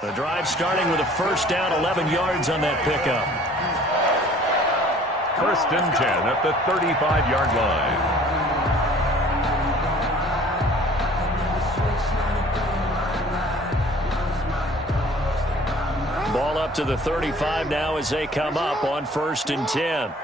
The drive starting with a first down, 11 yards on that pickup. 1st and 10 at the 35-yard line. Ball up to the 35 now as they come up on 1st and 10.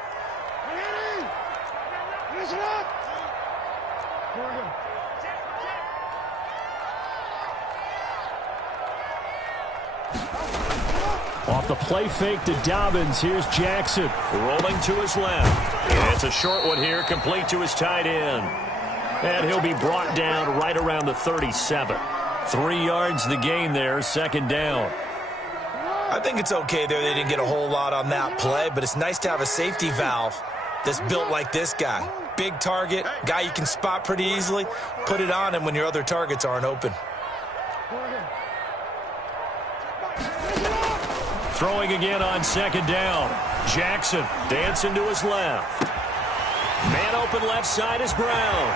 Off the play fake to Dobbins. Here's Jackson rolling to his left. And it's a short one here, complete to his tight end. And he'll be brought down right around the 37. 3 yards the gain there, 2nd down. I think it's okay there. They didn't get a whole lot on that play, but it's nice to have a safety valve that's built like this guy. Big target, guy you can spot pretty easily. Put it on him when your other targets aren't open. Throwing again on 2nd down. Jackson dancing to his left. Man open left side is Brown.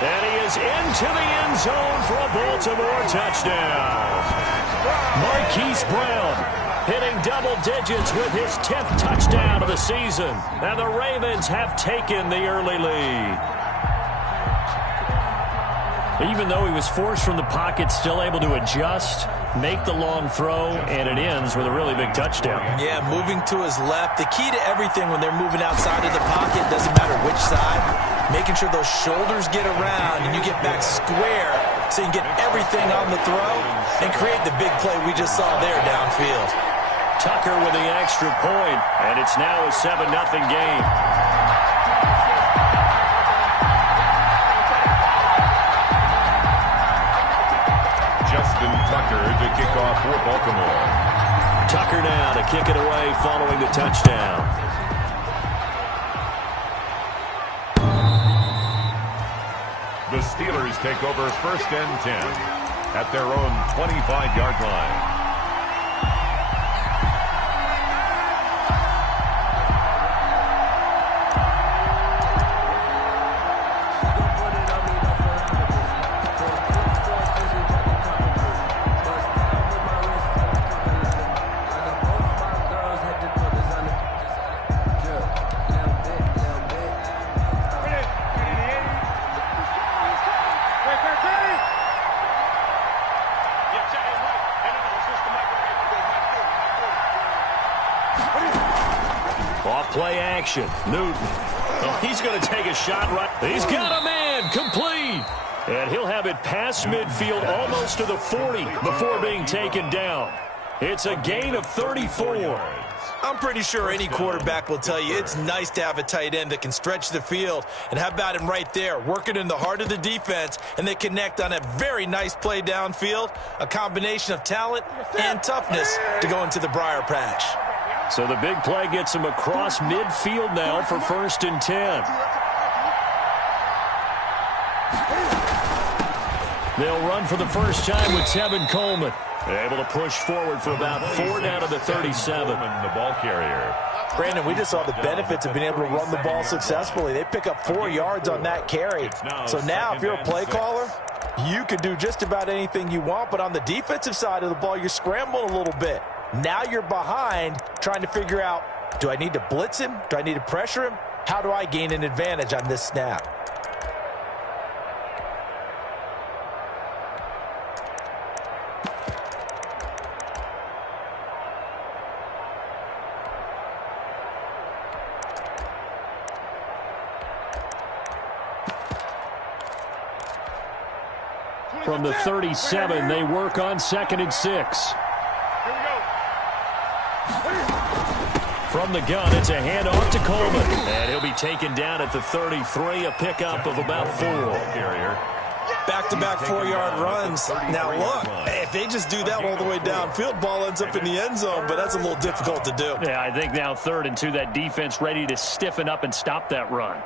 And he is into the end zone for a Baltimore touchdown. Marquise Brown hitting double digits with his 10th touchdown of the season. And the Ravens have taken the early lead. Even though he was forced from the pocket, still able to adjust, make the long throw, and it ends with a really big touchdown. Yeah, moving to his left. The key to everything when they're moving outside of the pocket, doesn't matter which side, making sure those shoulders get around and you get back square so you can get everything on the throw and create the big play we just saw there downfield. Tucker with the extra point, and it's now a 7-0 game. Tucker to kick off for Baltimore. Tucker now to kick it away following the touchdown. The Steelers take over 1st and 10 at their own 25-yard line. Play action. Newton. Oh, he's going to take a shot right. He's got a man. Complete. And he'll have it past midfield almost to the 40 before being taken down. It's a gain of 34. I'm pretty sure any quarterback will tell you it's nice to have a tight end that can stretch the field. And how about him right there, working in the heart of the defense, and they connect on a very nice play downfield, a combination of talent and toughness to go into the briar patch. So the big play gets him across midfield now for 1st and 10. They'll run for the first time with Tevin Coleman. They're able to push forward for about 4 down to the 37. The ball carrier. Brandon, we just saw the benefits of being able to run the ball successfully. They pick up 4 yards on that carry. So now if you're a play caller, you can do just about anything you want. But on the defensive side of the ball, you're scrambling a little bit. Now you're behind trying to figure out, do I need to blitz him? Do I need to pressure him? How do I gain an advantage on this snap? From the 37, they work on 2nd and 6. From the gun, it's a handoff to Coleman. And he'll be taken down at the 33, a pickup of about 4. Back-to-back 4-yard runs. Now, look, if they just do that all the way downfield, ball ends up in the end zone, but that's a little difficult to do. Yeah, I think now 3rd and 2, that defense ready to stiffen up and stop that run.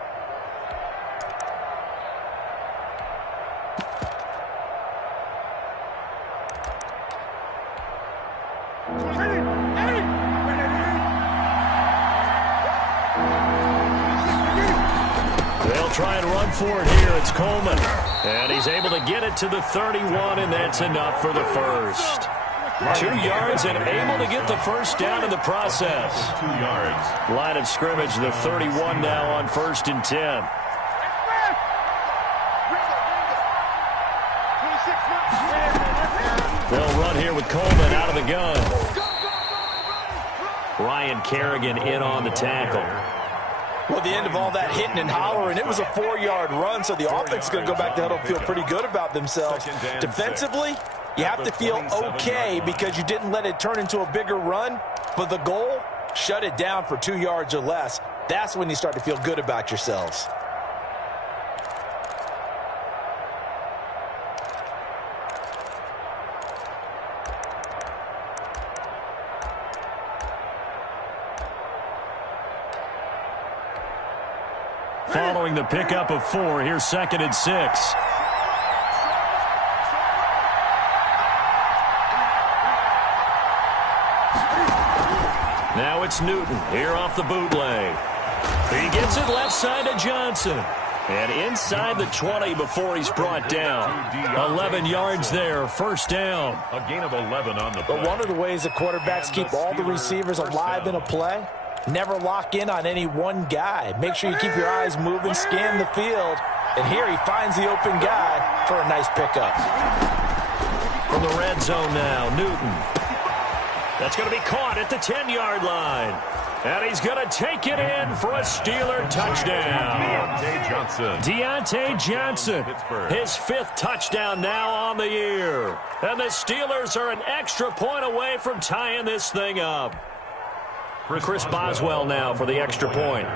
try and run for it here. It's Coleman. And he's able to get it to the 31, and that's enough for the first. 2 yards and able to get the first down in the process. 2 yards. Line of scrimmage, the 31 now on 1st and 10. They'll run here with Coleman out of the gun. Ryan Kerrigan in on the tackle. Well, the end of all that hitting and hollering, it was a 4-yard run, so the offense is going to go back to huddle, feel pretty good about themselves. Defensively, you have to feel okay because you didn't let it turn into a bigger run, but the goal, shut it down for 2 yards or less. That's when you start to feel good about yourselves. Following the pickup of 4, here's 2nd and 6. Now it's Newton here off the bootleg. He gets it left side to Johnson. And inside the 20 before he's brought down. 11 yards there, first down. A gain of 11 on the play. But one of the ways that quarterbacks keep all the receivers alive in a play, never lock in on any one guy. Make sure you keep your eyes moving, scan the field. And here he finds the open guy for a nice pickup. From the red zone now, Newton. That's going to be caught at the 10-yard line. And he's going to take it in for a Steeler touchdown. Deontay Johnson, his 5th touchdown now on the year. And the Steelers are an extra point away from tying this thing up. Chris Boswell now for the extra point.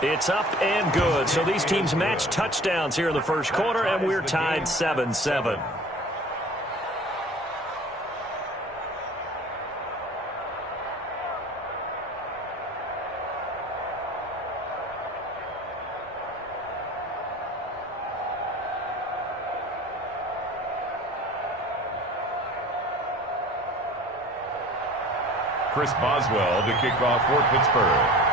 It's up and good. So these teams match touchdowns here in the first quarter, and we're tied 7-7. Chris Boswell to kick off for Pittsburgh.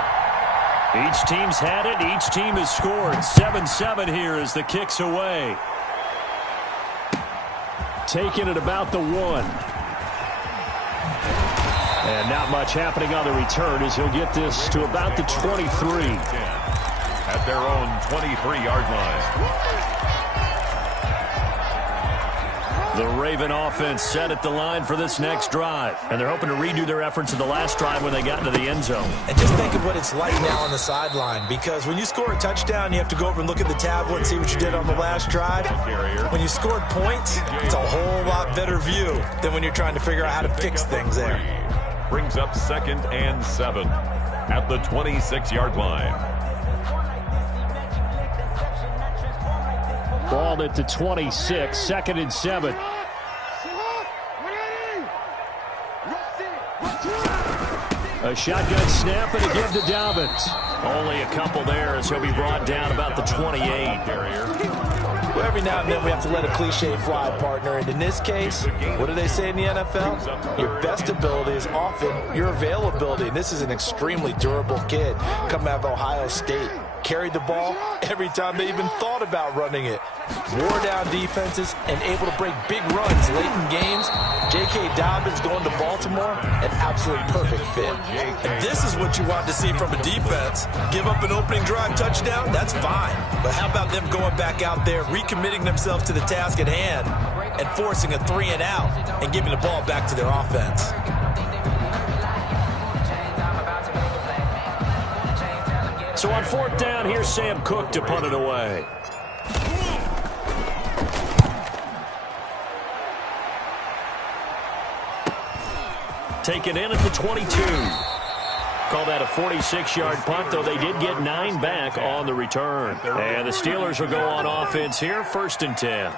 Each team's had it. Each team has scored. 7-7 here as the kick's away. Taking it about the 1. And not much happening on the return as he'll get this to about the 23. At their own 23-yard line. The Raven offense set at the line for this next drive. And they're hoping to redo their efforts in the last drive when they got into the end zone. And just think of what it's like now on the sideline, because when you score a touchdown, you have to go over and look at the tablet and see what you did on the last drive. When you scored points, it's a whole lot better view than when you're trying to figure out how to fix things there. Brings up 2nd and 7 at the 26-yard line. Ball at the 26, 2nd and 7. A shotgun snap and a give to Dobbins. Only a couple there as he'll be brought down about the 28. Well, every now and then we have to let a cliche fly, partner. And in this case, what do they say in the NFL? Your best ability is often your availability. And this is an extremely durable kid coming out of Ohio State. Carried the ball every time they even thought about running it. Wore down defenses and able to break big runs late in games. J.K. Dobbins going to Baltimore, an absolute perfect fit. And this is what you want to see from a defense. Give up an opening drive touchdown, that's fine. But how about them going back out there, recommitting themselves to the task at hand, and forcing a 3-and-out and giving the ball back to their offense. So on 4th down, here's Sam Cook to punt it away. Taken in at the 22. Call that a 46-yard punt, though they did get 9 back on the return. And the Steelers will go on offense here, 1st and 10.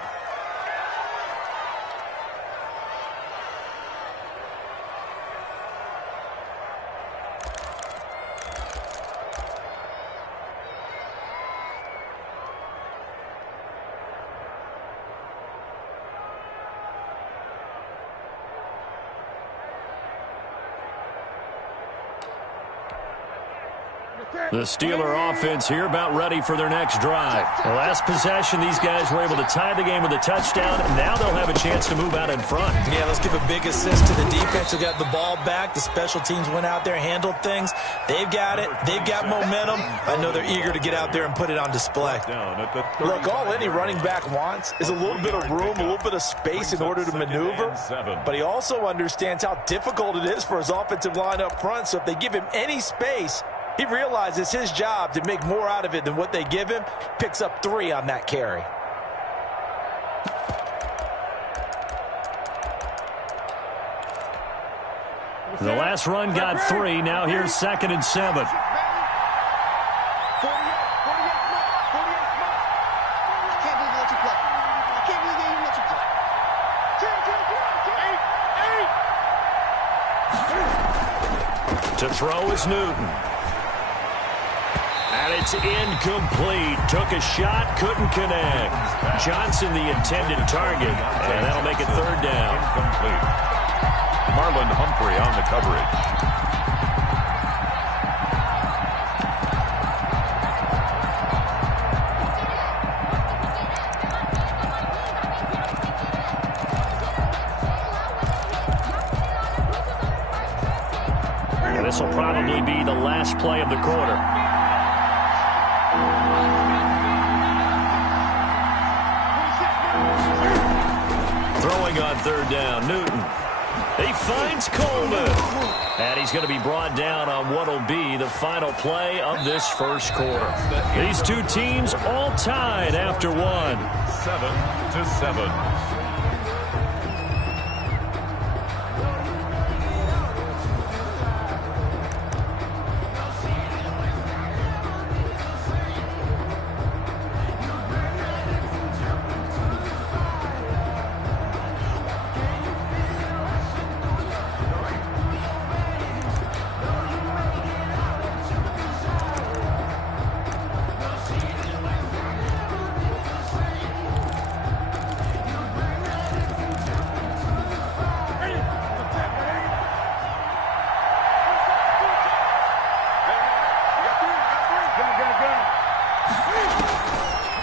The Steeler offense here about ready for their next drive. The last possession, these guys were able to tie the game with a touchdown. Now they'll have a chance to move out in front. Yeah, let's give a big assist to the defense who got the ball back. The special teams went out there, handled things. They've got it. They've got momentum. I know they're eager to get out there and put it on display. Look, all any running back wants is a little bit of room, a little bit of space in order to maneuver. But he also understands how difficult it is for his offensive line up front. So if they give him any space, he realizes it's his job to make more out of it than what they give him. Picks up 3 on that carry. The last run got 3. Now here's 2nd and 7. To throw is Newton. And it's incomplete. Took a shot, couldn't connect. Johnson the intended target, and that'll make it 3rd down. Incomplete. Marlon Humphrey on the coverage. This will probably be the last play of the quarter. Throwing on 3rd down, Newton. He finds Coleman. And he's going to be brought down on what will be the final play of this first quarter. These two teams all tied after 1. 7-7.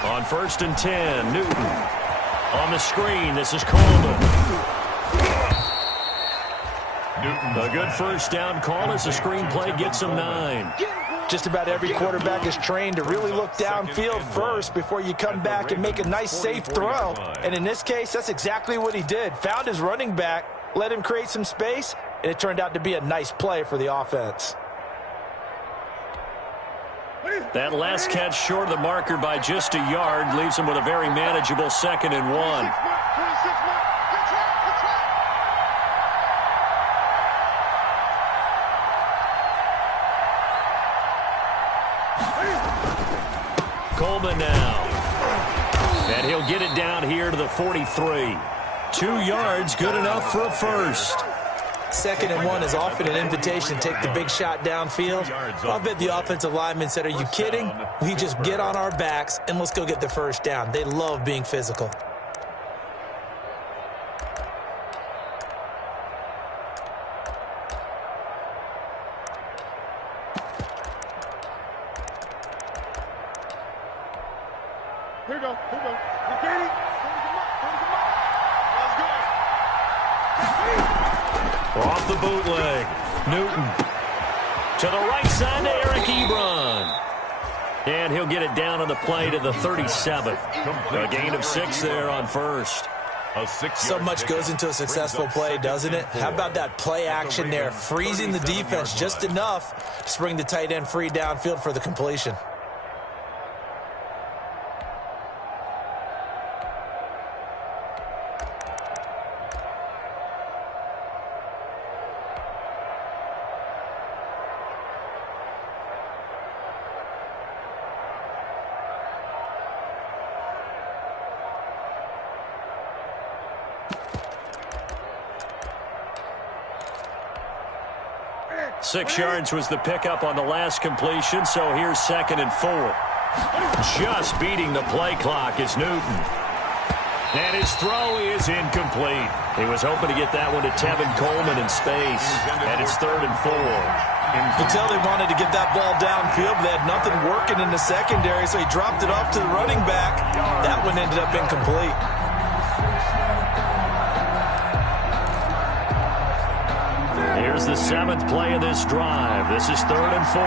On 1st and 10, Newton. On the screen, this is Coleman. Newton. A good first down call as the screenplay gets him 9. Just about every quarterback is trained to really look downfield first before you come back and make a nice, safe throw. And in this case, that's exactly what he did. Found his running back, let him create some space, and it turned out to be a nice play for the offense. That last catch short of the marker by just a yard leaves him with a very manageable 2nd and 1. Coleman now. And he'll get it down here to the 43. 2 yards, good enough for a first. 2nd and 1 is often an invitation to take the big shot downfield. I'll bet the offensive lineman said, "Are you kidding? We just get on our backs and let's go get the first down." They love being physical. Here we go. McKinney. Let's go. Off the bootleg. Newton. To the right side to Eric Ebron. And he'll get it down on the play to the 37. A gain of 6 there on first. So much goes into a successful play, doesn't it? How about that play action there? Freezing the defense just enough to bring the tight end free downfield for the completion. Six yards was the pickup on the last completion, so here's 2nd and 4. Just beating the play clock is Newton. And his throw is incomplete. He was hoping to get that one to Tevin Coleman in space, and it's 3rd and 4. You could tell they wanted to get that ball downfield, but they had nothing working in the secondary, so he dropped it off to the running back. That one ended up incomplete. Here's the 7th play of this drive. This is 3rd and 4.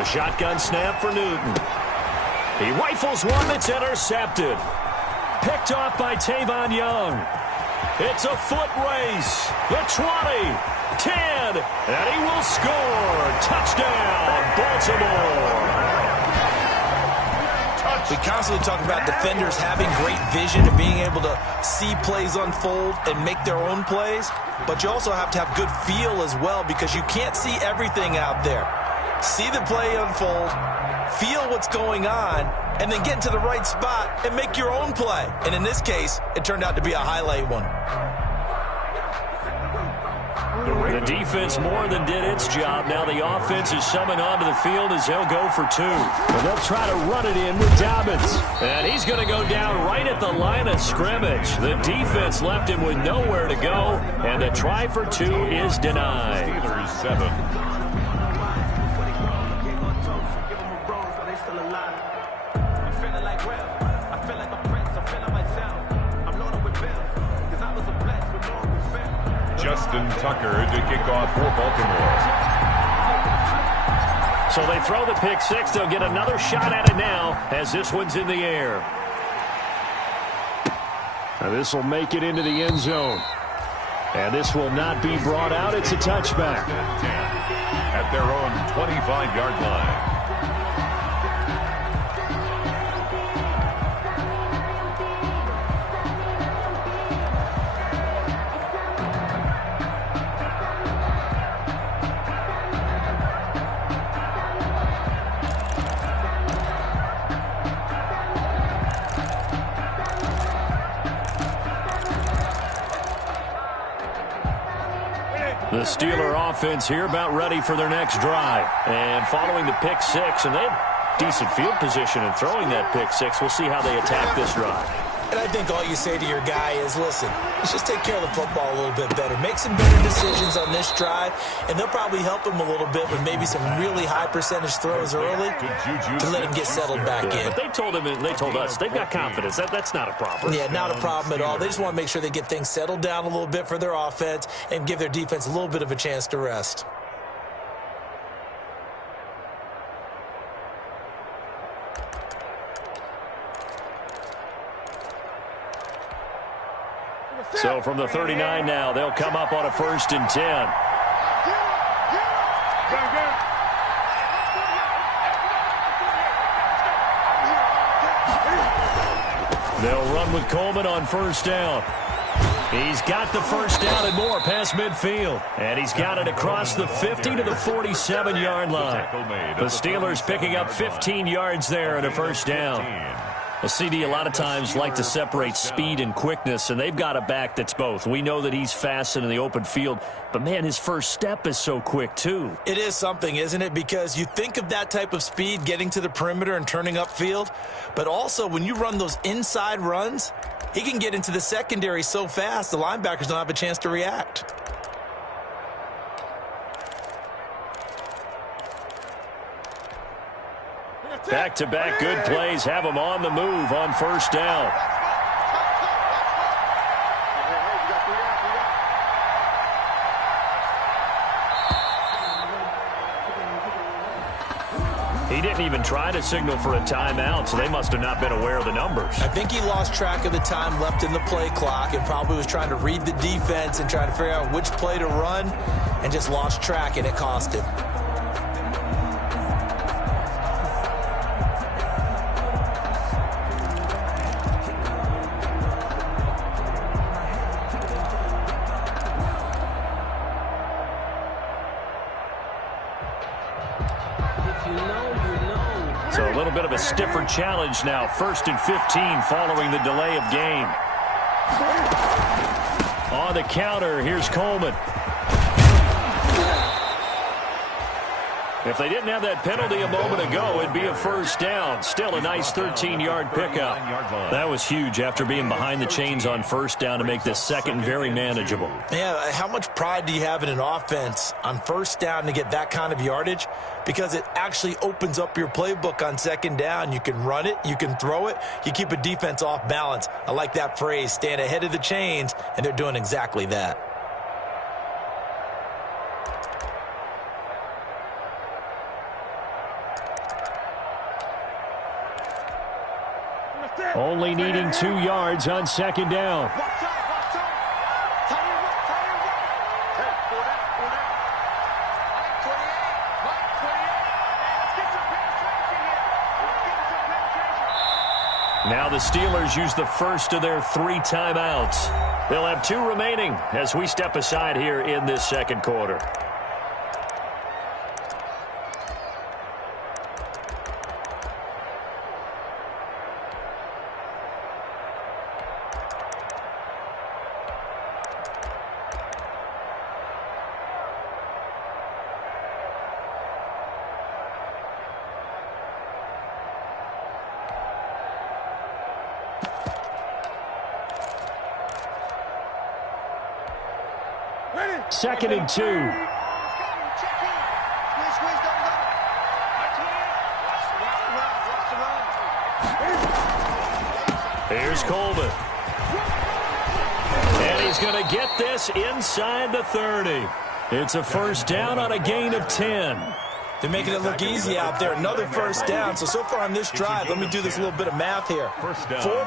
A shotgun snap for Newton. He rifles one that's intercepted. Picked off by Tavon Young. It's a foot race. The 20, 10, and he will score. Touchdown, Baltimore. We constantly talk about defenders having great vision and being able to see plays unfold and make their own plays, but you also have to have good feel as well because you can't see everything out there. See the play unfold, feel what's going on, and then get to the right spot and make your own play. And in this case, it turned out to be a highlight one. The defense more than did its job. Now the offense is summoned onto the field as they'll go for 2. And they'll try to run it in with Dobbins. And he's going to go down right at the line of scrimmage. The defense left him with nowhere to go, and the try for 2 is denied. Steelers 7. Justin Tucker to kick off for Baltimore. So they throw the pick 6. They'll get another shot at it now as this one's in the air. Now this will make it into the end zone. And this will not be brought out. It's a touchback. At their own 25-yard line. The Steeler offense here about ready for their next drive. And following the pick 6, and they have decent field position in throwing that pick 6. We'll see how they attack this drive. And I think all you say to your guy is, listen, let's just take care of the football a little bit better. Make some better decisions on this drive, and they'll probably help him a little bit with maybe some really high percentage throws early to let him get settled back in. But they told him, and they told us, they've got confidence. That's not a problem. Yeah, not a problem at all. They just want to make sure they get things settled down a little bit for their offense and give their defense a little bit of a chance to rest. So from the 39 now, they'll come up on a 1st and 10. They'll run with Coleman on 1st down. He's got the 1st down and more past midfield. And he's got it across the 50 to the 47-yard line. The Steelers picking up 15 yards there and a 1st down. A CD a lot of times like to separate speed and quickness, and they've got a back that's both. We know that he's fast in the open field, but, man, his first step is so quick, too. It is something, isn't it? Because you think of that type of speed getting to the perimeter and turning upfield, but also when you run those inside runs, he can get into the secondary so fast the linebackers don't have a chance to react. Back-to-back good plays have him on the move on 1st down. He didn't even try to signal for a timeout, so they must have not been aware of the numbers. I think he lost track of the time left in the play clock and probably was trying to read the defense and trying to figure out which play to run and just lost track, and it cost him. So a little bit of a stiffer challenge now. 1st and 15 following the delay of game. On the counter, here's Coleman. If they didn't have that penalty a moment ago, it'd be a first down. Still a nice 13-yard pickup. That was huge after being behind the chains on first down to make this second very manageable. Yeah, how much pride do you have in an offense on first down to get that kind of yardage? Because it actually opens up your playbook on second down. You can run it, you can throw it, you keep a defense off balance. I like that phrase, stand ahead of the chains, and they're doing exactly that. Only needing 2 yards on second down. Now the Steelers use the first of their 3 timeouts. They'll have 2 remaining as we step aside here in this second quarter. Second and 2. Here's Coleman. And he's going to get this inside the 30. It's a first down on a gain of 10. They're making it look easy out there. Another first down. So far on this drive, let me do this little bit of math here. 4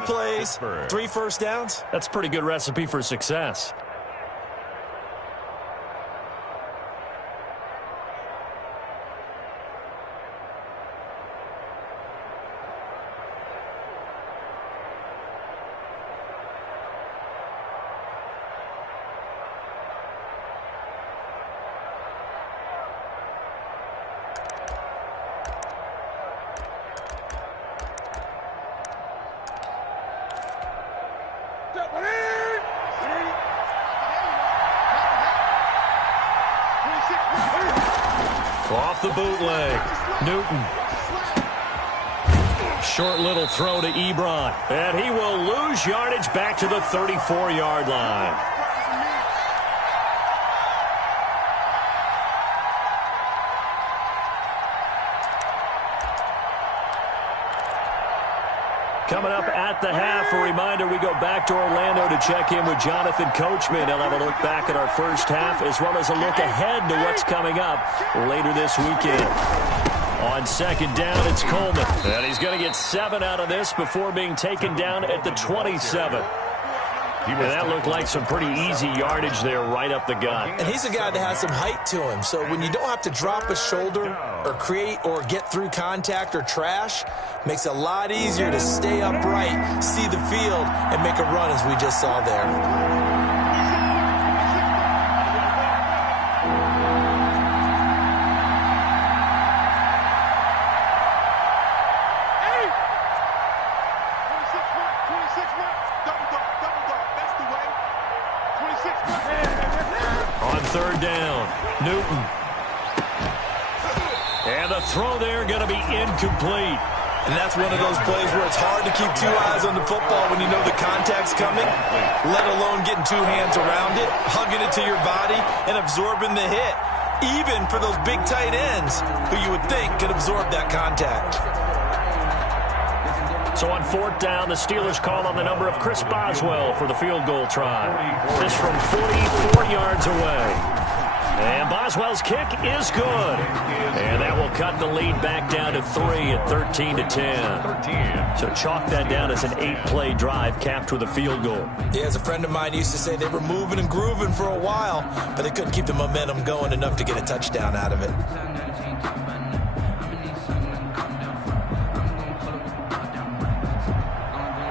plays, 3 first downs. That's a pretty good recipe for success. Off the bootleg. Newton. Short little throw to Ebron. And he will lose yardage back to the 34-yard line. Coming up at the half, a reminder, we go back to Orlando to check in with Jonathan Coachman. He'll have a look back at our first half as well as a look ahead to what's coming up later this weekend. On second down, it's Coleman. And he's going to get 7 out of this before being taken down at the 27. And that looked like some pretty easy yardage there right up the gut. And he's a guy that has some height to him. So when you don't have to drop a shoulder or create or get through contact or trash, makes it a lot easier to stay upright, see the field, and make a run as we just saw there. Third down, Newton. And the throw there going to be incomplete. And that's one of those plays where it's hard to keep 2 eyes on the football when you know the contact's coming, let alone getting 2 hands around it, hugging it to your body, and absorbing the hit, even for those big tight ends who you would think could absorb that contact. So on fourth down, the Steelers call on the number of Chris Boswell for the field goal try. This from 44 yards away. And Boswell's kick is good. And that will cut the lead back down to 3 at 13-10. So chalk that down as an 8-play drive capped with a field goal. Yeah, as a friend of mine used to say, they were moving and grooving for a while, but they couldn't keep the momentum going enough to get a touchdown out of it.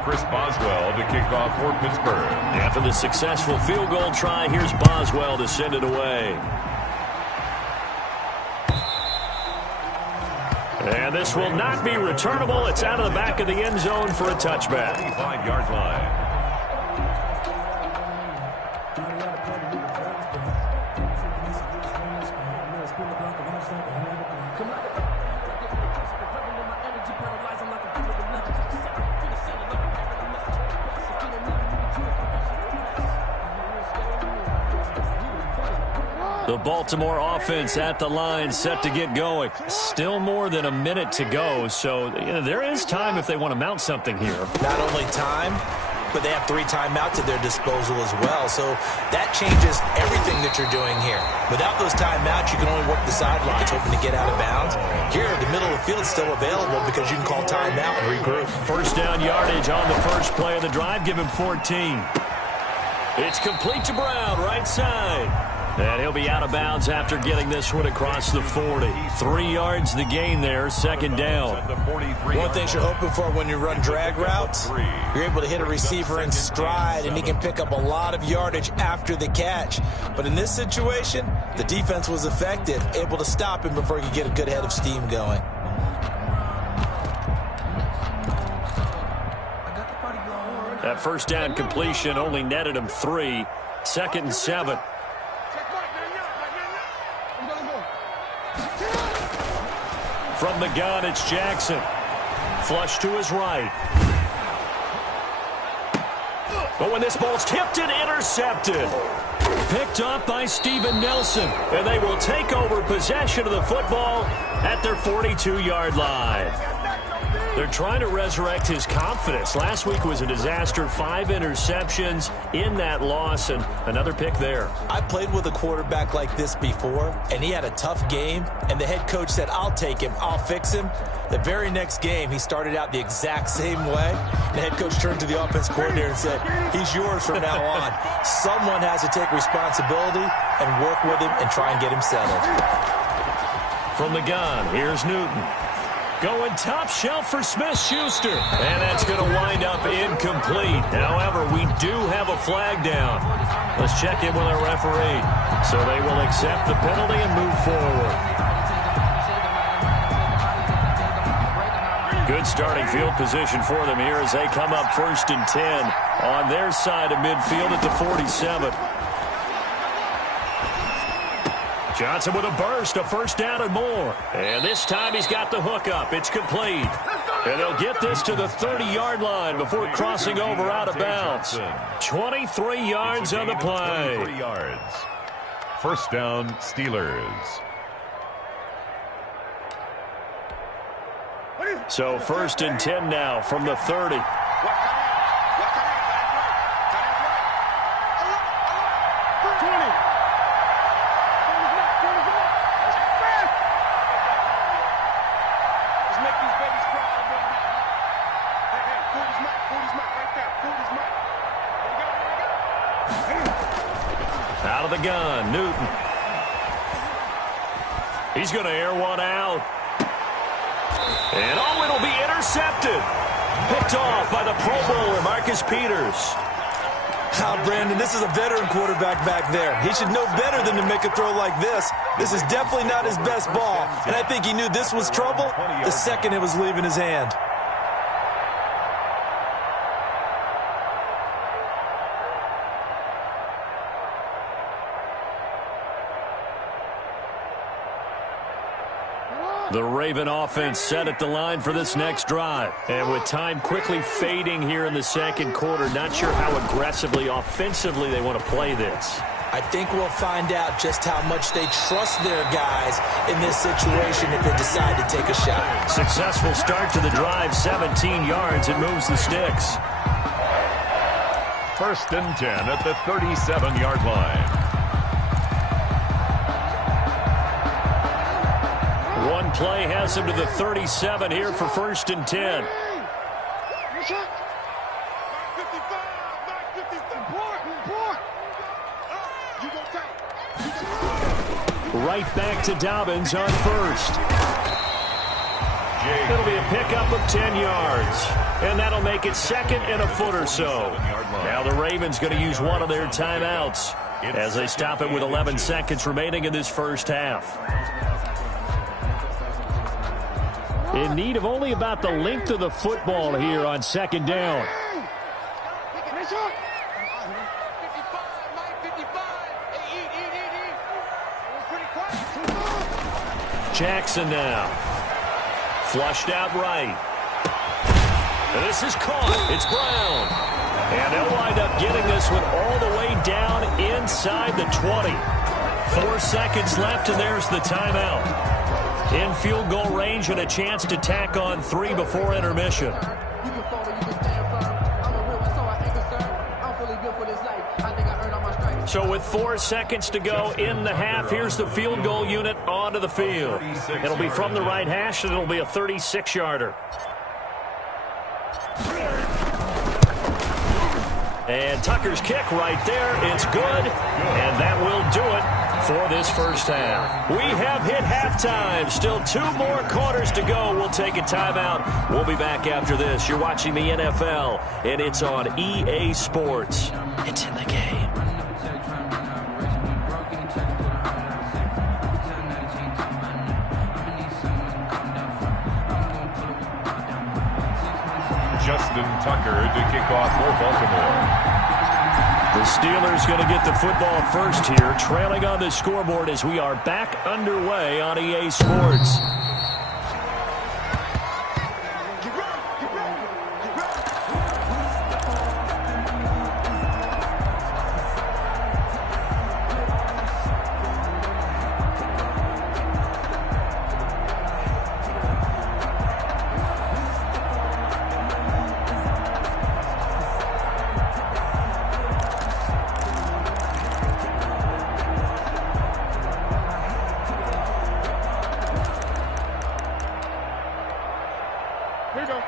Chris Boswell to kick off for Pittsburgh. After the successful field goal try, here's Boswell to send it away. And this will not be returnable. It's out of the back of the end zone for a touchback. 25-yard line. The Baltimore offense at the line, set to get going. Still more than a minute to go, so there is time if they want to mount something here. Not only time, but they have 3 timeouts at their disposal as well, so that changes everything that you're doing here. Without those timeouts, you can only work the sidelines, hoping to get out of bounds. Here, the middle of the field is still available because you can call timeout and regroup. First down yardage on the first play of the drive. Give him 14. It's complete to Brown, right side. And he'll be out of bounds after getting this one across the 40. 3 yards the gain there, second down. One thing you're hoping for when you run drag routes, you're able to hit a receiver in stride, and he can pick up a lot of yardage after the catch. But in this situation, the defense was effective, able to stop him before he could get a good head of steam going. That first down completion only netted him 3. 2nd and 7. From the gun, it's Jackson. Flush to his right. But when this ball's tipped and intercepted. Picked off by Steven Nelson. And they will take over possession of the football at their 42-yard line. They're trying to resurrect his confidence. Last week was a disaster. 5 interceptions in that loss, and another pick there. I played with a quarterback like this before, and he had a tough game, and the head coach said, I'll take him, I'll fix him. The very next game, he started out the exact same way. The head coach turned to the offense coordinator and said, he's yours from now on. Someone has to take responsibility and work with him and try and get him settled. From the gun, here's Newton. Going top shelf for Smith-Schuster. And that's going to wind up incomplete. However, we do have a flag down. Let's check in with our referee. So they will accept the penalty and move forward. Good starting field position for them here as they come up 1st and 10 on their side of midfield at the 47. Johnson with a burst, a first down and more. And this time he's got the hook up. It's complete. And they'll get this to the 30-yard line before crossing over out of bounds. 23 yards on the play. 23 yards. First down, Steelers. So 1st and 10 now from the 30. Out of the gun, Newton. He's going to air one out. And oh, it'll be intercepted. Picked off by the Pro Bowler, Marcus Peters. Brandon, this is a veteran quarterback back there. He should know better than to make a throw like this. This is definitely not his best ball. And I think he knew this was trouble the second it was leaving his hand. The Raven offense set at the line for this next drive. And with time quickly fading here in the second quarter, not sure how aggressively, offensively they want to play this. I think we'll find out just how much they trust their guys in this situation if they decide to take a shot. Successful start to the drive, 17 yards. It moves the sticks. 1st and 10 at the 37-yard line. One play has him to the 37 here for 1st and 10. Right back to Dobbins on 1st. It'll be a pickup of 10 yards. And that'll make it 2nd and a foot or so. Now the Ravens going to use one of their timeouts as they stop it with 11 seconds remaining in this first half. In need of only about the length of the football here on 2nd down. Jackson now. Flushed out right. This is caught. It's Brown. And they'll wind up getting this one all the way down inside the 20. 4 seconds left, and there's the timeout. In field goal range and a chance to tack on 3 before intermission. So with 4 seconds to go in the half, here's the field goal unit onto the field. It'll be from the right hash, and it'll be a 36-yarder. And Tucker's kick right there. It's good, and that will do it for this first half. We have hit halftime. Still 2 more quarters to go. We'll take a timeout. We'll be back after this. You're watching the NFL, and it's on EA Sports. It's in the game. Justin Tucker to kick off for Baltimore. The Steelers going to get the football first here, trailing on the scoreboard as we are back underway on EA Sports.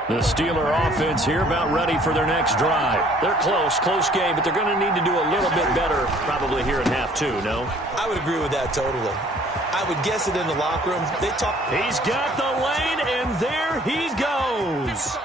The Steeler offense here about ready for their next drive. They're close game, but they're going to need to do a little bit better probably here in half 2, no? I would agree with that totally. I would guess it in the locker room. They talk. He's got the lane, and there he goes.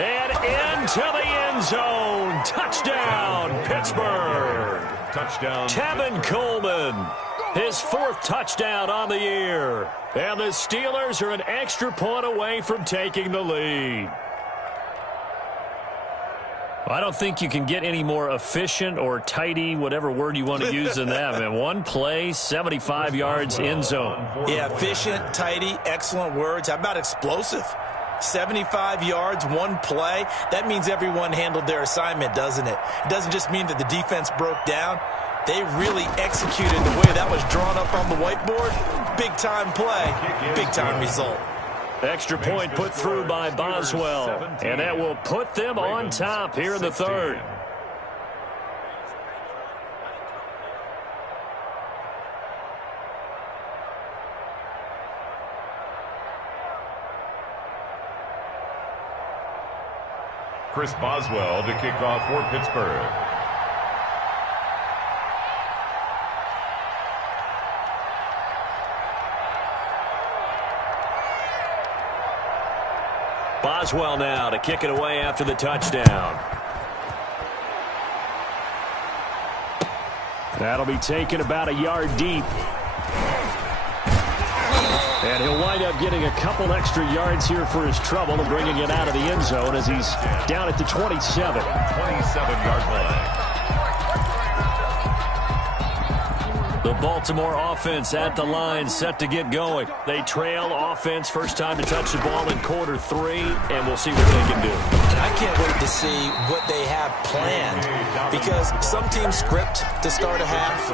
And into the end zone. Touchdown, Pittsburgh. Touchdown. Tevin Coleman. His 4th touchdown on the year. And the Steelers are an extra point away from taking the lead. I don't think you can get any more efficient or tidy, whatever word you want to use in that. Man, 1 play, 75 yards, end zone. Yeah, efficient, tidy, excellent words. How about explosive? 75 yards, 1 play. That means everyone handled their assignment, doesn't it? It doesn't just mean that the defense broke down. They really executed the way that was drawn up on the whiteboard. Big-time play, big-time result. Extra point put through by Boswell, and that will put them on top here in the 3rd. Chris Boswell to kick off for Pittsburgh. Boswell now to kick it away after the touchdown. That'll be taken about a yard deep. And he'll wind up getting a couple extra yards here for his trouble and bringing it out of the end zone as he's down at the 27. 27-yard line. The Baltimore offense at the line, set to get going. They trail offense, first time to touch the ball in quarter 3, and we'll see what they can do. I can't wait to see what they have planned, because some teams script to start a half.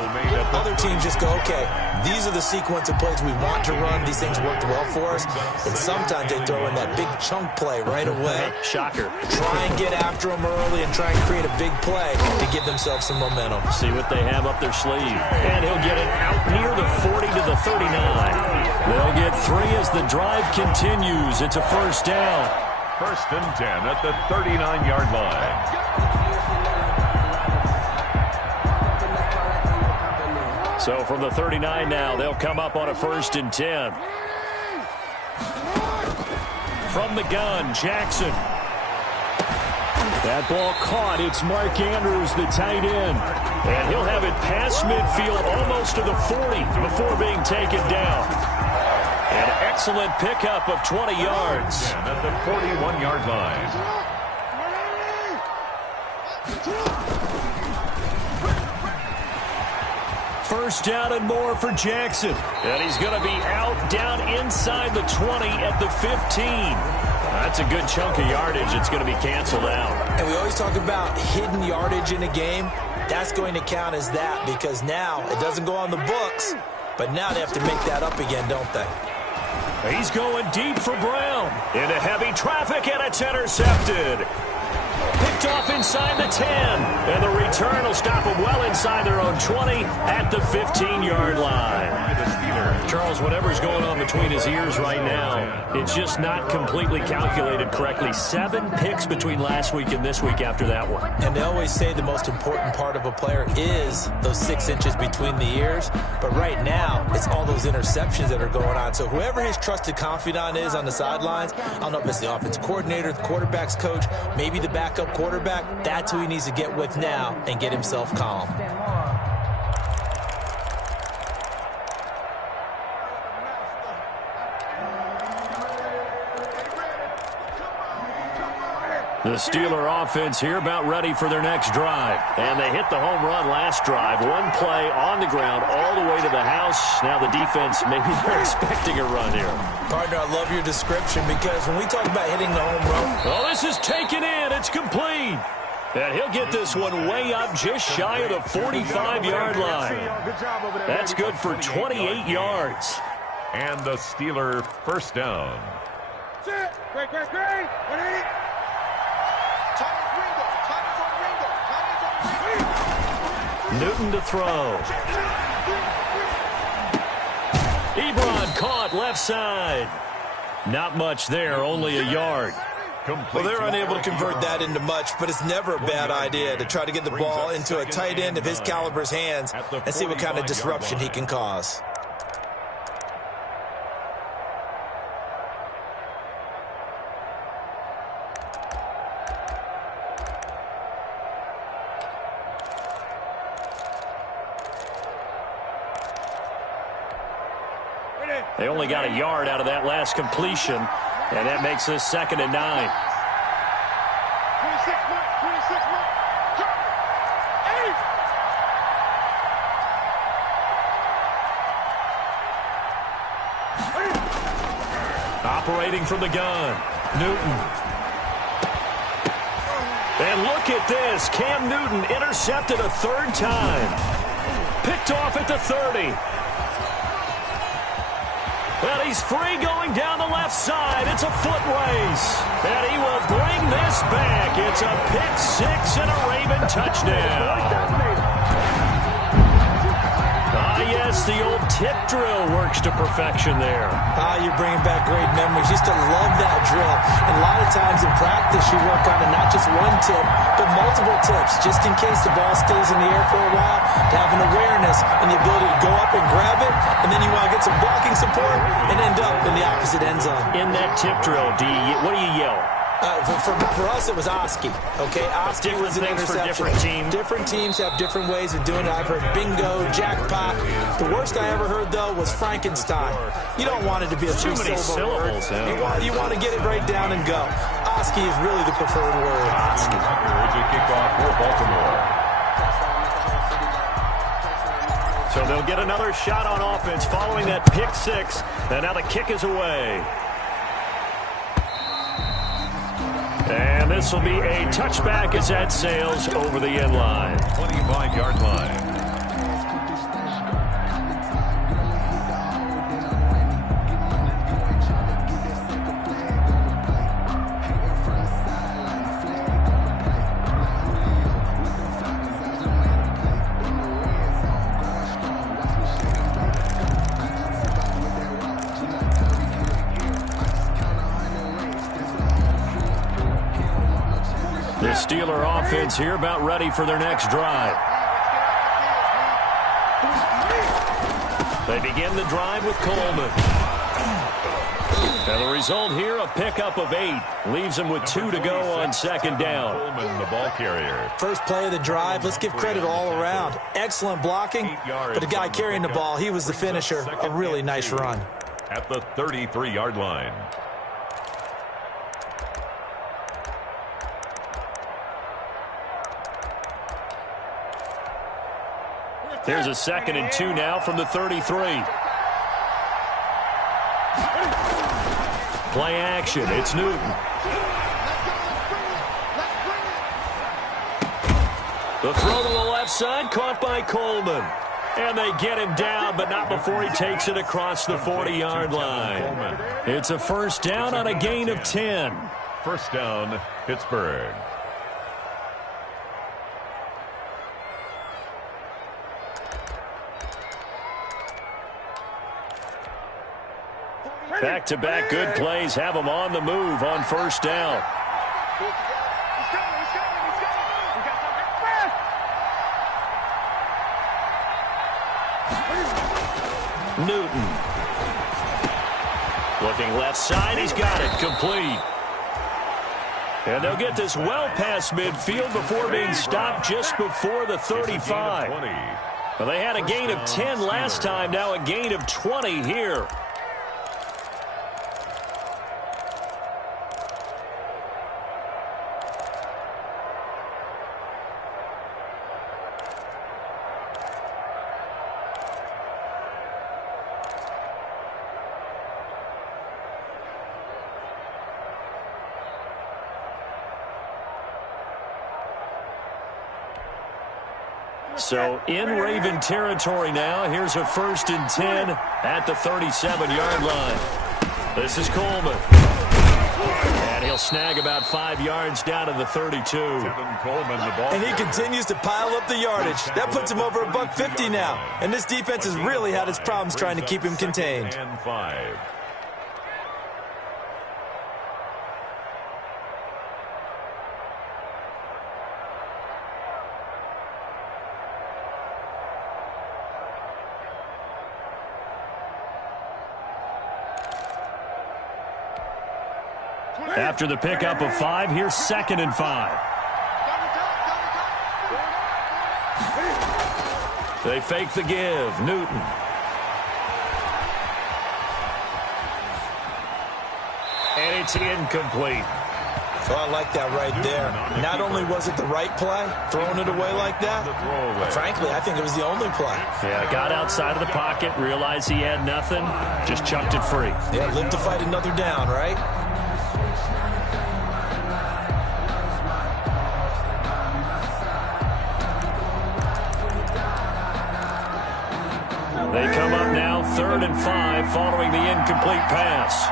Other teams just go, okay, these are the sequence of plays we want to run. These things worked well for us. And sometimes they throw in that big chunk play right away. Shocker. Try and get after them early and try and create a big play to give themselves some momentum. See what they have up their sleeve. And he'll get it out near the 40 to the 39. They'll get 3 as the drive continues. It's a first down. 1st and 10 at the 39-yard line. So from the 39 now, they'll come up on a 1st and 10. From the gun, Jackson. That ball caught. It's Mark Andrews, the tight end. And he'll have it past midfield almost to the 40 before being taken down. An excellent pickup of 20 yards. And at the 41-yard line. First down and more for Jackson. And he's going to be out down inside the 20 at the 15. That's a good chunk of yardage. It's going to be canceled out. And we always talk about hidden yardage in a game. That's going to count as that because now it doesn't go on the books, but now they have to make that up again, don't they? He's going deep for Brown. Into heavy traffic, and it's intercepted. Picked off inside the 10. And the return will stop them well inside their own 20 at the 15-yard line. Charles, whatever's going on between his ears right now, it's just not completely calculated correctly. 7 picks between last week and this week after that one. And they always say the most important part of a player is those 6 inches between the ears. But right now, it's all those interceptions that are going on. So whoever his trusted confidant is on the sidelines, I don't know if it's the offensive coordinator, the quarterback's coach, maybe the backup quarterback, that's who he needs to get with now and get himself calm. The Steeler offense here about ready for their next drive. And they hit the home run last drive. One play on the ground all the way to the house. Now the defense, maybe they're expecting a run here. Partner, I love your description because when we talk about hitting the home run. Oh, this is taken in. It's complete. And he'll get this one way up just shy of the 45-yard line. That's good for 28 yards. And the Steeler first down. Great. 180. Newton to throw. Ebron caught left side. Not much there, only a yard. Well, they're unable to convert that into much, but it's never a bad idea to try to get the ball into a tight end of his caliber's hands and see what kind of disruption he can cause. They only got a yard out of that last completion, and that makes this 2nd and 9. 26 Operating from the gun, Newton. And look at this. Cam Newton intercepted a 3rd time. Picked off at the 30. Well, he's free going down the left side. It's a foot race. And he will bring this back. It's a pick 6 and a Raven touchdown. Yes, the old tip drill works to perfection there. You're bringing back great memories. Used to love that drill. And a lot of times in practice, you work on it, not just one tip, but multiple tips, just in case the ball stays in the air for a while, to have an awareness and the ability to go up and grab it, and then you want to get some blocking support and end up in the opposite end zone. In that tip drill, what do you yell? For us, it was Oski. Okay, Oski was an interception. For different teams. Different teams have different ways of doing it. I've heard bingo, jackpot. The worst I ever heard, though, was Frankenstein. You don't want it to be a too many syllables. You want to get it right down and go. Oski is really the preferred word. Oski. A kickoff for Baltimore. So they'll get another shot on offense following that pick 6. And now the kick is away. And this will be a touchback as that sails over the end line. 25-yard line. The Steeler offense here about ready for their next drive. They begin the drive with Coleman. And the result here, a pickup of 8. Leaves them with 2 to go on 2nd down. Coleman, the ball carrier. First play of the drive, let's give credit all around. Excellent blocking, but the guy carrying the ball, he was the finisher. A really nice run. At the 33-yard line. There's a 2nd and 2 now from the 33. Play action. It's Newton. The throw to the left side, caught by Coleman. And they get him down, but not before he takes it across the 40-yard line. It's a first down on a gain of 10. First down, Pittsburgh. Back-to-back good plays have them on the move on first down. Newton. Looking left side, he's got it, complete. And they'll get this well past midfield before being stopped just before the 35. Well, they had a gain of 10 last time, now a gain of 20 here. So in Raven territory now. Here's a 1st and 10 at the 37-yard line. This is Coleman. And he'll snag about 5 yards down to the 32. And he continues to pile up the yardage. That puts him over $150 now. And this defense has really had its problems trying to keep him contained. And 5. After the pickup of 5, here's 2nd and 5. They fake the give. Newton. And it's incomplete. So I like that right there. Not only was it the right play, throwing it away like that, but frankly, I think it was the only play. Yeah, got outside of the pocket, realized he had nothing, just chucked it free. Yeah, live to fight another down, right? They come up now 3rd and 5 following the incomplete pass.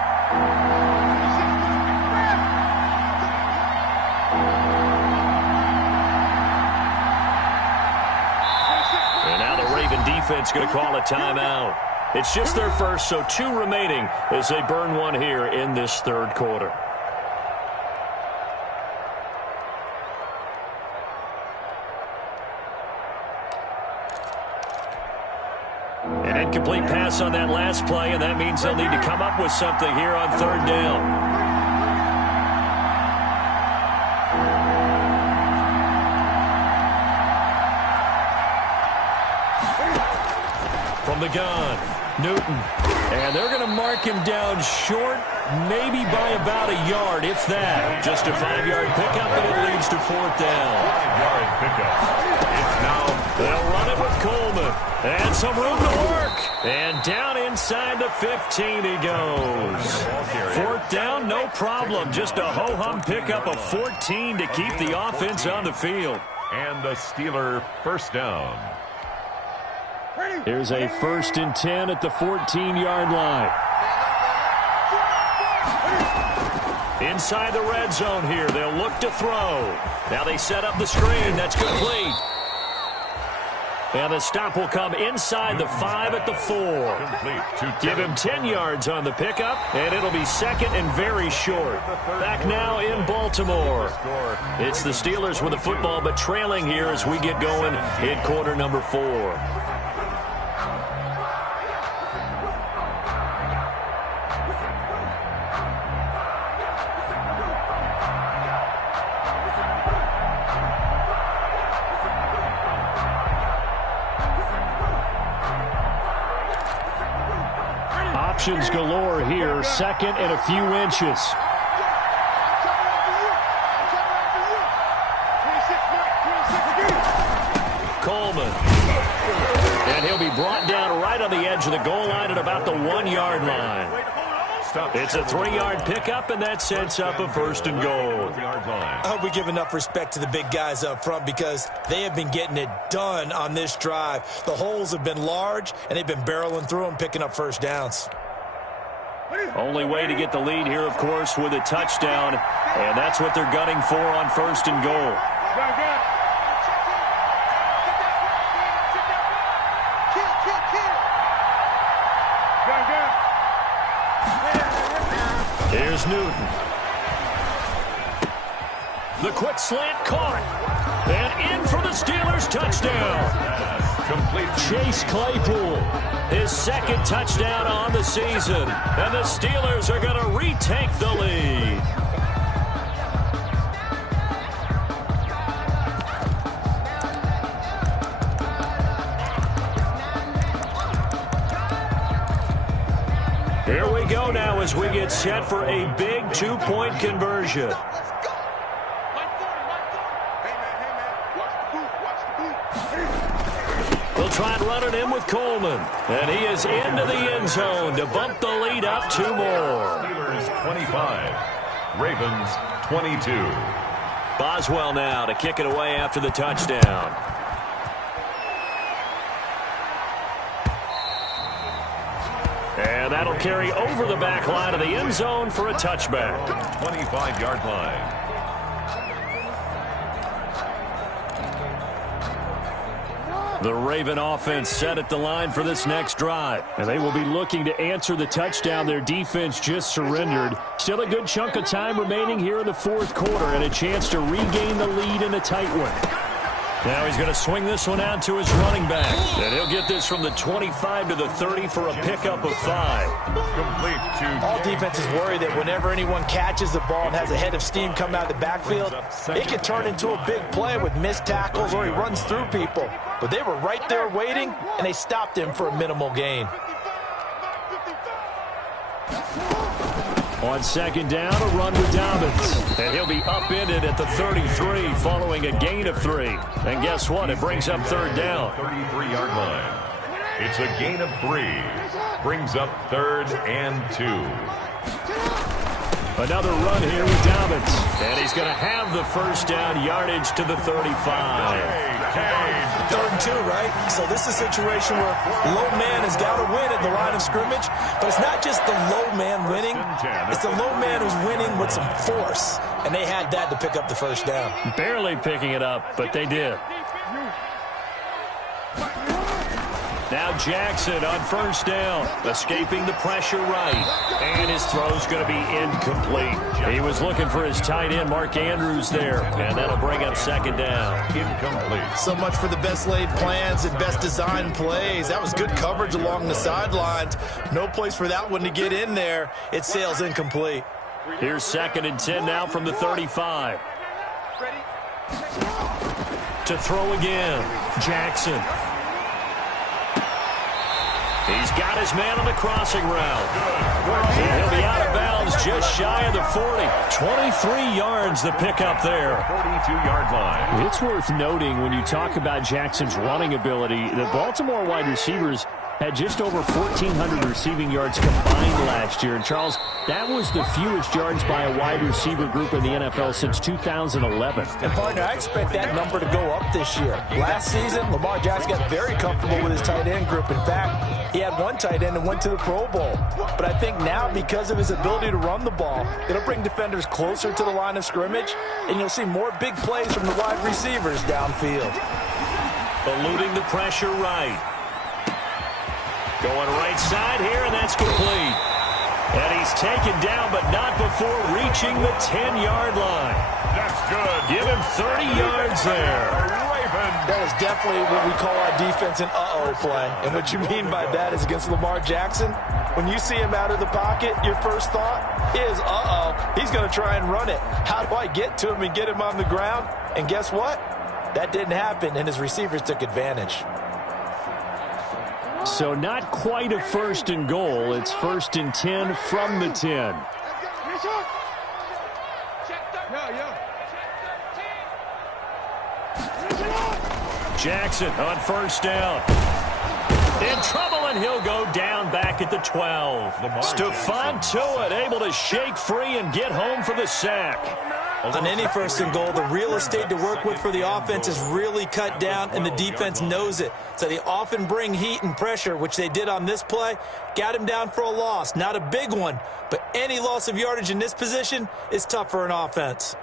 And now the Raven defense going to call a timeout. It's just their first, so 2 remaining as they burn one here in this 3rd quarter. An incomplete pass on that last play, and that means they'll need to come up with something here on 3rd down. From the gun, Newton. And they're going to mark him down short, maybe by about a yard, if that. Just a 5-yard pickup, and it leads to 4th down. 5-yard pickup. It's now. They'll run it with Coleman. And some room to work. And down inside the 15 he goes. 4th down, no problem. Just a ho-hum pickup of 14 to keep the offense on the field. And the Steeler first down. Here's a 1st and 10 at the 14-yard line. Inside the red zone here. They'll look to throw. Now they set up the screen. That's complete. And the stop will come inside the 5 at the 4. Give him 10 yards on the pickup, and it'll be 2nd and very short. Back now in Baltimore. It's the Steelers with the football, but trailing here as we get going in quarter number 4. Options galore here, 2nd and a few inches. Coleman. edge of the goal line at about the 1-yard line. It's a 3-yard pickup, and that sets up a first and goal. I hope we give enough respect to the big guys up front because they have been getting it done on this drive. The holes have been large, and they've been barreling through them, picking up first downs. Only way to get the lead here, of course, with a touchdown, and that's what they're gunning for on first and goal. Here's Newton. The quick slant caught. And in for the Steelers touchdown. Complete. Chase Claypool, his second touchdown on the season. And the Steelers are going to retake the lead. Here we go now as we get set for a big 2-point conversion. They'll try and run it in with Coleman. And he is into the end zone to bump the lead up 2 more. Steelers 25, Ravens 22. Boswell now to kick it away after the touchdown. And that'll carry over the back line of the end zone for a touchback. 25-yard line. The Raven offense set at the line for this next drive. And they will be looking to answer the touchdown their defense just surrendered. Still a good chunk of time remaining here in the fourth quarter and a chance to regain the lead in a tight one. Now he's going to swing this one out to his running back. And he'll get this from the 25 to the 30 for a pickup of 5. Complete to All defenses worry that whenever anyone catches the ball and has a head of steam coming out of the backfield, it can turn into a big play with missed tackles or he runs through people. But they were right there waiting, and they stopped him for a minimal gain. On second down, a run with Dobbins. And he'll be upended at the 33 following a gain of 3. And guess what? It brings up third down. 33-yard line. It's a gain of 3. Brings up 3rd and 2. Another run here with Dobbins. And he's going to have the first down yardage to the 35. 3rd and 2, right? So this is a situation where low man has got to win at the line of scrimmage. But it's not just the low man winning. It's the low man who's winning with some force. And they had that to pick up the first down. Barely picking it up, but they did. Now Jackson on first down, escaping the pressure right. And his throw's going to be incomplete. He was looking for his tight end, Mark Andrews, there. And that'll bring up second down. Incomplete. So much for the best laid plans and best designed plays. That was good coverage along the sidelines. No place for that one to get in there. It sails incomplete. Here's 2nd and 10 now from the 35. To throw again, Jackson. He's got his man on the crossing route. And he'll be out of bounds just shy of the 40. 23 yards the pickup there. 42-yard line. It's worth noting when you talk about Jackson's running ability, the Baltimore wide receivers had just over 1,400 receiving yards combined last year. And, Charles, that was the fewest yards by a wide receiver group in the NFL since 2011. And, partner, I expect that number to go up this year. Last season, Lamar Jackson got very comfortable with his tight end group. In fact, he had one tight end and went to the Pro Bowl. But I think now, because of his ability to run the ball, it'll bring defenders closer to the line of scrimmage, and you'll see more big plays from the wide receivers downfield. Eluding the pressure right. Going right side here, and that's complete. And he's taken down, but not before reaching the 10-yard line. That's good. Give him 30 yards there. That is definitely what we call our defense an uh-oh play. And what you mean by that is against Lamar Jackson, when you see him out of the pocket, your first thought is, uh-oh, he's going to try and run it. How do I get to him and get him on the ground? And guess what? That didn't happen, and his receivers took advantage. So not quite a 1st and goal. It's 1st and 10 from the 10. Jackson on first down. In trouble, and and he'll go down back at the 12. Stephon Tuitt able to shake free and get home for the sack. On any first and goal, the real estate to work with for the offense is really cut down, and the defense knows it. So they often bring heat and pressure, which they did on this play. Got him down for a loss. Not a big one, but any loss of yardage in this position is tough for an offense.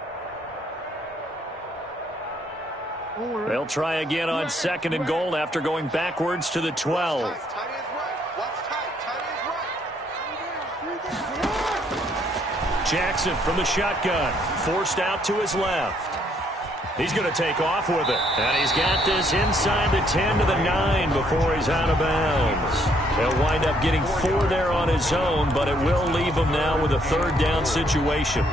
They'll try again on second and goal after going backwards to the 12. Jackson from the shotgun, forced out to his left. He's going to take off with it. And he's got this inside the 10 to the 9 before he's out of bounds. He'll wind up getting 4 there on his own, but it will leave him now with a third down situation.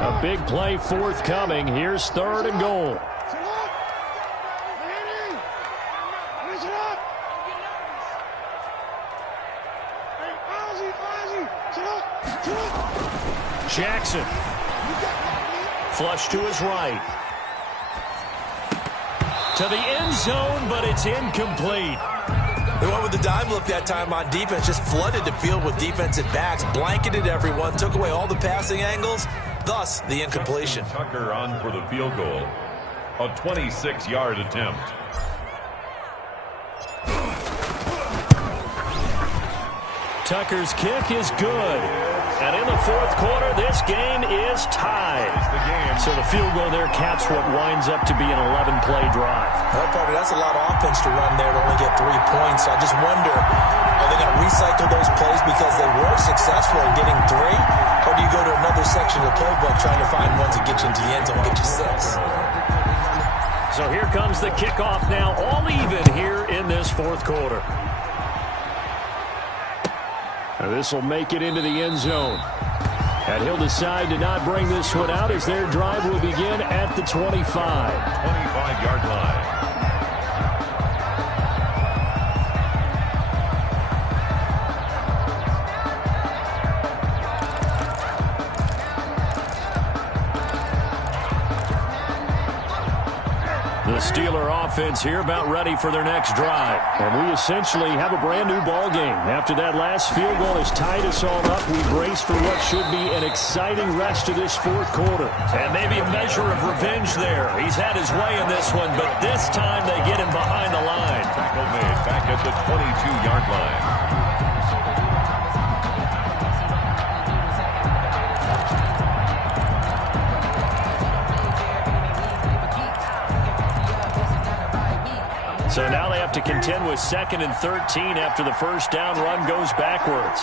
A big play forthcoming. Here's third and goal. Jackson. Flush to his right. To the end zone, but it's incomplete. They went with the dime look that time on defense, just flooded the field with defensive backs, blanketed everyone, took away all the passing angles, thus the incompletion. Tucker on for the field goal. A 26-yard attempt. Tucker's kick is good. And in the fourth quarter, this game is tied. So the field goal there caps what winds up to be an 11-play drive. Well, Parker, that's a lot of offense to run there to only get 3 points. So I just wonder, are they going to recycle those plays because they were successful in getting 3? Or do you go to another section of the playbook trying to find ones that get you into the end zone and get you 6? So here comes the kickoff now, all even here in this fourth quarter. Now this will make it into the end zone. And he'll decide to not bring this one out as their drive will begin at the 25. 25-yard line. The Steeler offense here about ready for their next drive. And we essentially have a brand new ball game. After that last field goal has tied us all up, we brace for what should be an exciting rest to this fourth quarter. And maybe a measure of revenge there. He's had his way in this one, but this time they get him behind the line. Tackle made back at the 22-yard line. So now they have to contend with 2nd and 13 after the first down run goes backwards.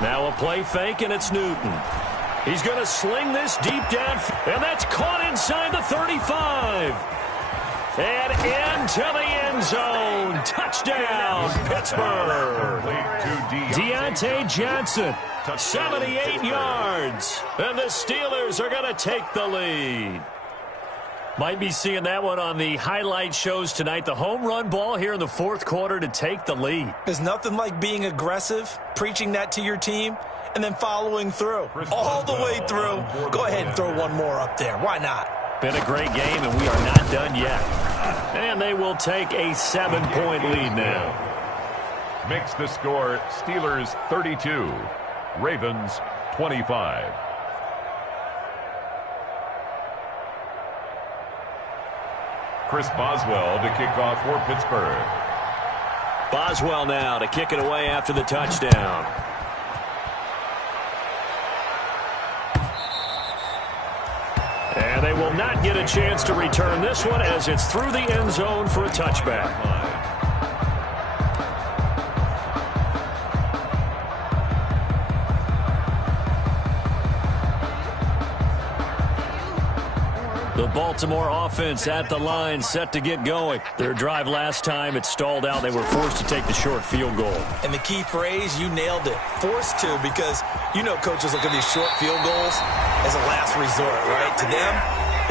Now a play fake, and it's Newton. He's going to sling this deep down, and that's caught inside the 35. And into the end zone. Touchdown, Pittsburgh. Deontay Johnson, 78 yards. And the Steelers are going to take the lead. Might be seeing that one on the highlight shows tonight. The home run ball here in the fourth quarter to take the lead. There's nothing like being aggressive, preaching that to your team, and then following through. All the way through. Go ahead and throw one more up there. Why not? Been a great game, and we are not done yet. And they will take a 7-point lead now. Makes the score Steelers 32, Ravens 25. Chris Boswell to kick off for Pittsburgh. Boswell now to kick it away after the touchdown. And they will not get a chance to return this one as it's through the end zone for a touchback. The Baltimore offense at the line, set to get going. Their drive last time, it stalled out. They were forced to take the short field goal. And the key phrase, you nailed it. Forced to, because you know coaches look at these short field goals as a last resort, right? To them,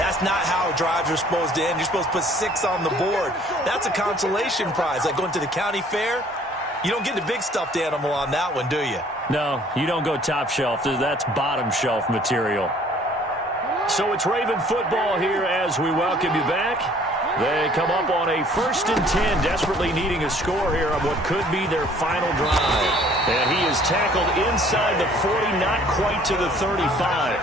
that's not how drives are supposed to end. You're supposed to put 6 on the board. That's a consolation prize, like going to the county fair. You don't get the big stuffed animal on that one, do you? No, you don't go top shelf. That's bottom shelf material. So it's Raven football here as we welcome you back. They come up on a 1st and 10, desperately needing a score here on what could be their final drive. And he is tackled inside the 40, not quite to the 35.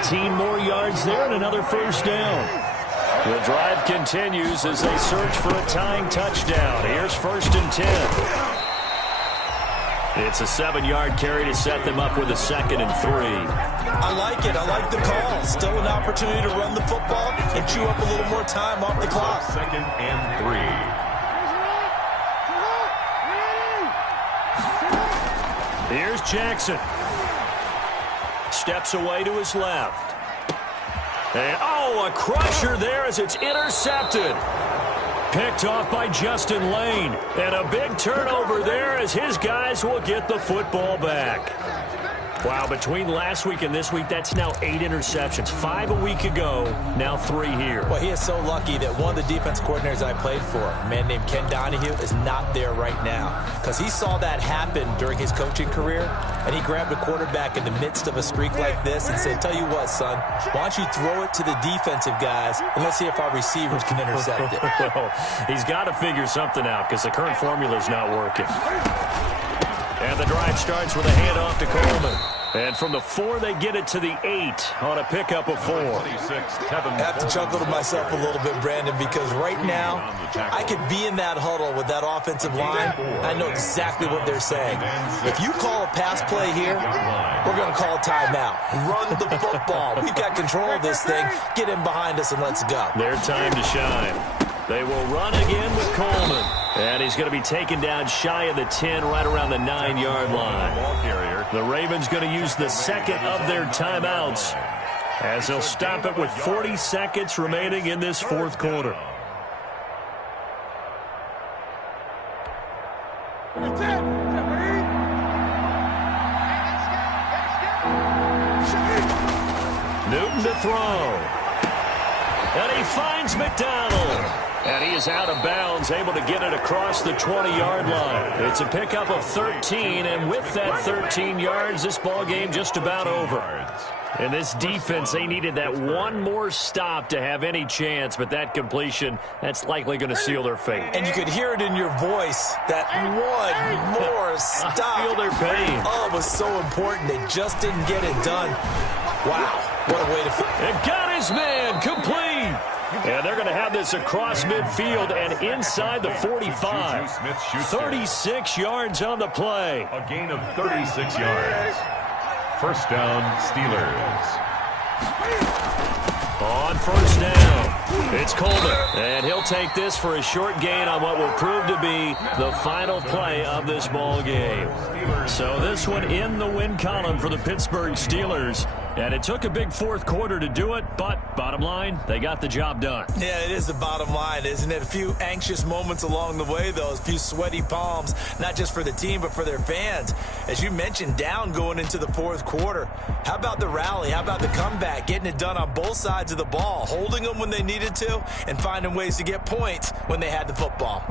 18 more yards there and another 1st down. The drive continues as they search for a tying touchdown. Here's 1st and 10. It's a 7-yard carry to set them up with a 2nd and 3. I like it. I like the call. Still an opportunity to run the football and chew up a little more time off the clock. 2nd and 3. Here's Jackson. Steps away to his left. And, a crusher there as it's intercepted. Picked off by Justin Lane. And a big turnover there as his guys will get the football back. Wow, between last week and this week, that's now 8 interceptions. 5 a week ago, now 3 here. Well, he is so lucky that one of the defense coordinators I played for, a man named Ken Donahue, is not there right now. Because he saw that happen during his coaching career, and he grabbed a quarterback in the midst of a streak like this and said, tell you what, son, why don't you throw it to the defensive guys, and let's see if our receivers can intercept it. Well, he's got to figure something out because the current formula is not working. And the drive starts with a handoff to Coleman. And from the 4, they get it to the 8 on a pickup of 4. I have to chuckle to myself a little bit, Brandon, because right now I could be in that huddle with that offensive line. I know exactly what they're saying. If you call a pass play here, we're going to call a timeout. Run the football. We've got control of this thing. Get in behind us and let's go. Their time to shine. They will run again with Coleman. And he's going to be taken down shy of the 10, right around the 9-yard line. The Ravens going to use the 2nd of their timeouts as they'll stop it with 40 seconds remaining in this 4th quarter. Newton to throw. And he finds McDonald. And he is out of bounds, able to get it across the 20-yard line. It's a pickup of 13, and with that 13 yards, this ball game just about over. And this defense, they needed that one more stop to have any chance, but that completion, that's likely going to seal their fate. And you could hear it in your voice, that one more stop. I feel their pain. Oh, it was so important. They just didn't get it done. Wow, what a way to finish. And got his man, complete. And they're going to have this across midfield and inside the 45. 36 yards on the play. A gain of 36 yards. 1st down, Steelers. On 1st down, it's Coleman. And he'll take this for a short gain on what will prove to be the final play of this ball game. So this one in the win column for the Pittsburgh Steelers. And it took a big 4th quarter to do it, but bottom line, they got the job done. Yeah, it is the bottom line, isn't it? A few anxious moments along the way, though. A few sweaty palms, not just for the team, but for their fans. As you mentioned, down going into the 4th quarter. How about the rally? How about the comeback? Getting it done on both sides of the ball, holding them when they needed to, and finding ways to get points when they had the football.